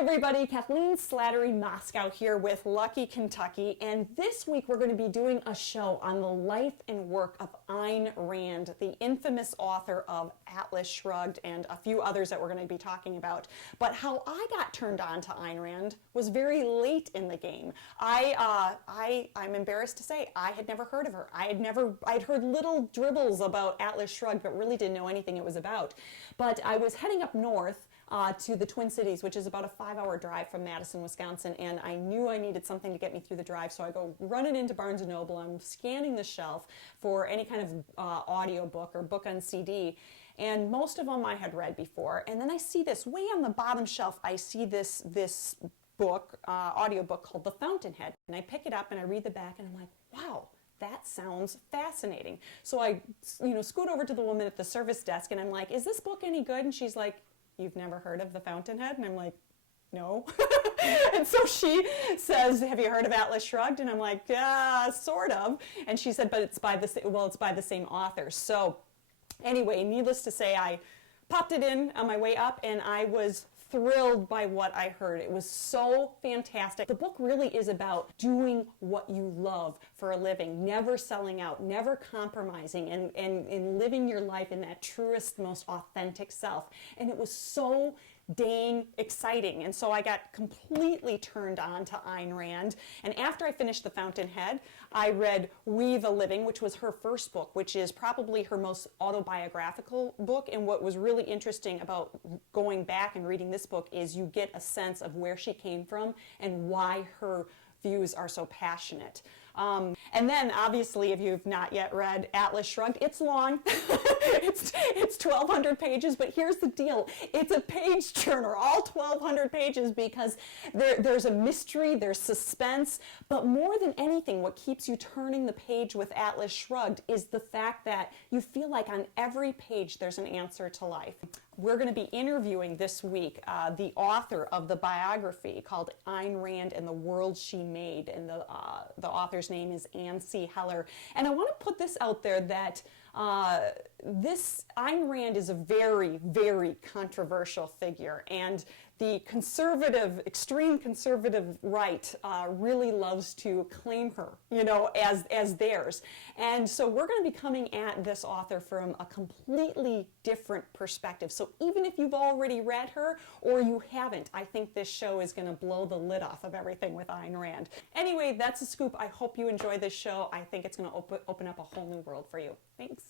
everybody, Kathleen Slattery-Moschkau here with Lucky Kentucky, and this week we're going to be doing a show on the life and work of Ayn Rand, the infamous author of Atlas Shrugged and a few others that we're going to be talking about. But how I got turned on to Ayn Rand was very late in the game. I'm embarrassed to say I had never heard of her. I'd heard little dribbles about Atlas Shrugged, but really didn't know anything it was about. But I was heading up north to the Twin Cities, which is about a 5-hour drive from Madison, Wisconsin, and I knew I needed something to get me through the drive, so I go running into Barnes & Noble. I'm scanning the shelf for any kind of audio book or book on CD, and most of them I had read before, and then I see this, way on the bottom shelf, I see this book, audio book called The Fountainhead, and I pick it up and I read the back and I'm like, wow, that sounds fascinating. So I scoot over to the woman at the service desk and I'm like, is this book any good? And she's like, you've never heard of The Fountainhead? And I'm like, no. And so she says, have you heard of Atlas Shrugged? And I'm like, yeah, sort of. And she said, but it's by the same author. So anyway, needless to say, I popped it in on my way up and I was thrilled by what I heard. It was so fantastic. The book really is about doing what you love for a living, never selling out, never compromising, and living your life in that truest, most authentic self. And it was so dang exciting. And so I got completely turned on to Ayn Rand. And after I finished The Fountainhead, I read We the Living, which was her first book, which is probably her most autobiographical book. And what was really interesting about going back and reading this book is you get a sense of where she came from and why her views are so passionate. And then, obviously, if you've not yet read Atlas Shrugged, it's long. it's 1,200 pages, but here's the deal. It's a page turner, all 1,200 pages, because there's a mystery, there's suspense, but more than anything, what keeps you turning the page with Atlas Shrugged is the fact that you feel like on every page there's an answer to life. We're going to be interviewing this week the author of the biography called Ayn Rand and the World She Made, and the author's name is Anne C. Heller. And I want to put this out there that this Ayn Rand is a very, very controversial figure, and the conservative, extreme conservative right really loves to claim her, as theirs. And so we're going to be coming at this author from a completely different perspective. So even if you've already read her or you haven't, I think this show is going to blow the lid off of everything with Ayn Rand. Anyway, that's a scoop. I hope you enjoy this show. I think it's going to open up a whole new world for you. Thanks.